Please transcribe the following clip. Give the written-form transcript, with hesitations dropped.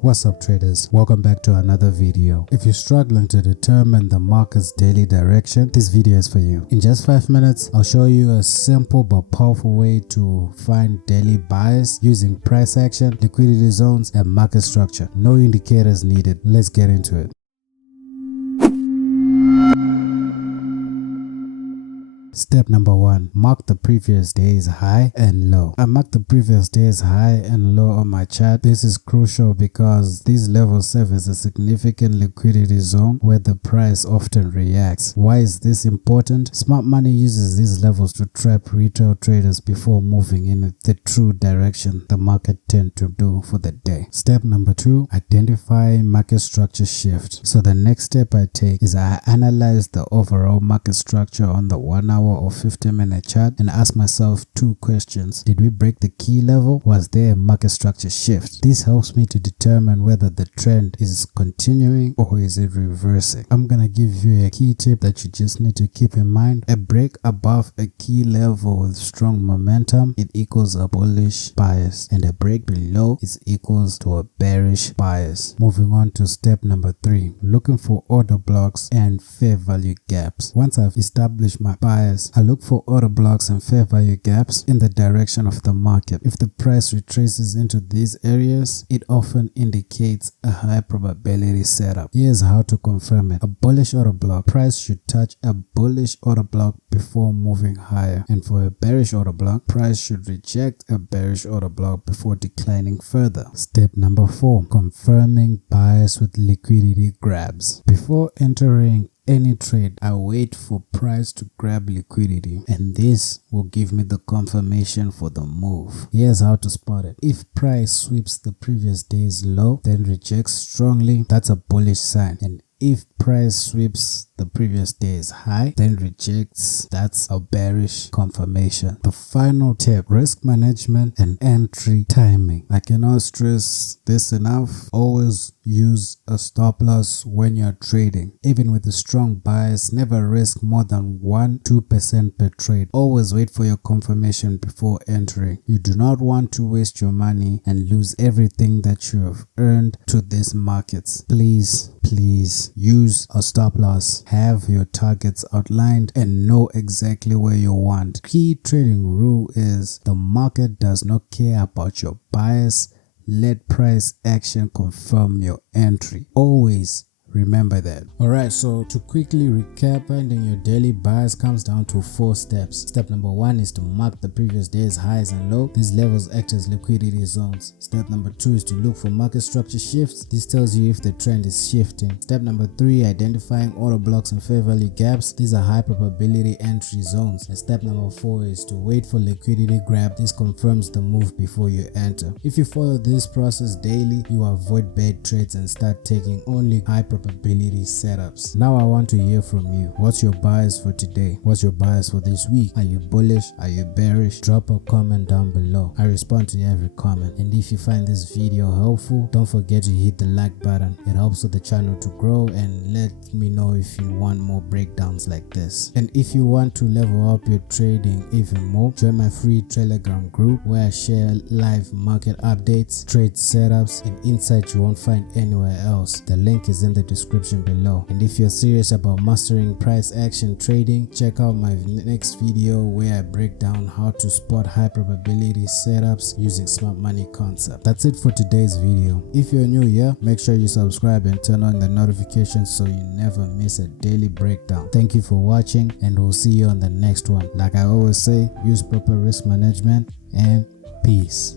What's up traders, welcome back to another video. If you're struggling to determine the market's daily direction, this video is for you. In just 5 minutes, I'll show you a simple but powerful way to find daily bias using price action, liquidity zones, and market structure. No indicators needed. Let's get into it. Step number 1. Mark the previous day's high and low. I marked the previous day's high and low on my chart. This is crucial because these levels serve as a significant liquidity zone where the price often reacts. Why is this important? Smart money uses these levels to trap retail traders before moving in the true direction the market tends to do for the day. Step number 2. Identify market structure shift. So the next step I take is I analyze the overall market structure on the 1 hour or 15-minute chart and ask myself 2 questions. Did we break the key level? Was there a market structure shift? This helps me to determine whether the trend is continuing or is it reversing. I'm gonna give you a key tip that you just need to keep in mind. A break above a key level with strong momentum, it equals a bullish bias, and a break below is equals to a bearish bias. Moving on to step number 3, looking for order blocks and fair value gaps. Once I've established my bias, I look for order blocks and fair value gaps in the direction of the market. If the price retraces into these areas, it often indicates a high probability setup. Here's how to confirm it. A bullish order block, price should touch a bullish order block before moving higher. And for a bearish order block, price should reject a bearish order block before declining further. Step number 4, confirming bias with liquidity grabs. Before entering any trade, I wait for price to grab liquidity, and this will give me the confirmation for the move. Here's how to spot it. If price sweeps the previous day's low, then rejects strongly, that's a bullish sign. And if price sweeps the previous day's high, then rejects, that's a bearish confirmation. The final tip, risk management and entry timing. I cannot stress this enough. Always use a stop loss when you're trading. Even with a strong bias, never risk more than 1-2% per trade. Always wait for your confirmation before entering. You do not want to waste your money and lose everything that you have earned to these markets. Please use a stop loss. Have your targets outlined and know exactly where you want. Key trading rule is the market does not care about your bias. Let price action confirm your entry. Always remember that. Alright, so to quickly recap, finding your daily bias comes down to 4 steps. Step number 1 is to mark the previous day's highs and low. These levels act as liquidity zones. Step number 2 is to look for market structure shifts. This tells you if the trend is shifting. Step number 3, identifying order blocks and fair value gaps. These are high probability entry zones. And step number 4 is to wait for liquidity grab. This confirms the move before you enter. If you follow this process daily, you avoid bad trades and start taking only high probability setups. Now I want to hear from you. What's your bias for today? What's your bias for this week? Are you bullish? Are you bearish? Drop a comment down below. I respond to every comment. And if you find this video helpful, don't forget to hit the like button. It helps with the channel to grow, and let me know if you want more breakdowns like this. And if you want to level up your trading even more, join my free Telegram group where I share live market updates, trade setups, and insights you won't find anywhere else. The link is in the description below. And if you're serious about mastering price action trading, check out my next video where I break down how to spot high probability setups using smart money concept. That's it for today's video. If you're new here, make sure you subscribe and turn on the notifications so you never miss a daily breakdown. Thank you for watching, and we'll see you on the next one. Like I always say, use proper risk management, and peace.